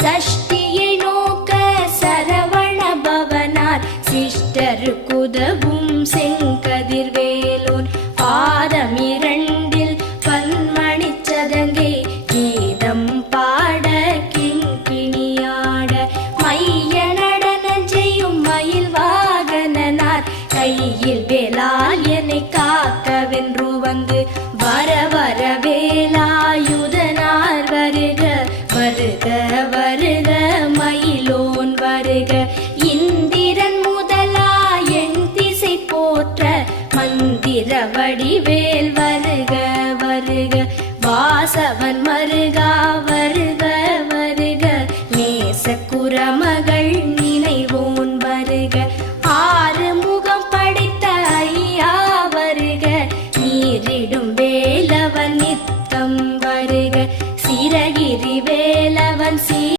சஷ்டியை நோக்க சரவண பவனார். சிஷ்டர் குதவும் செங்கதிர்வேலோன் பாதம் இரண்டில் பன்மணி சதங்கே. கீதம் பாட கிங்கிணியாட. மைய நடனம் செய்யும் மயில் வாகனனார். கையில் வேலால் என்னை காக்கவென்று வந்து வர வர வேலாயுதனார் வருக வருக வருக வீர வடிவேல் வருக வருக. வாசவன் மருகா வருக வருக. நேச குரமகள் நினைவோன் வருக. ஆறு முகம் படைத்த ஐயா வருக. நீரிடும் வேலவன் நித்தம் வருக. சிறகிரி வேலவன் சீ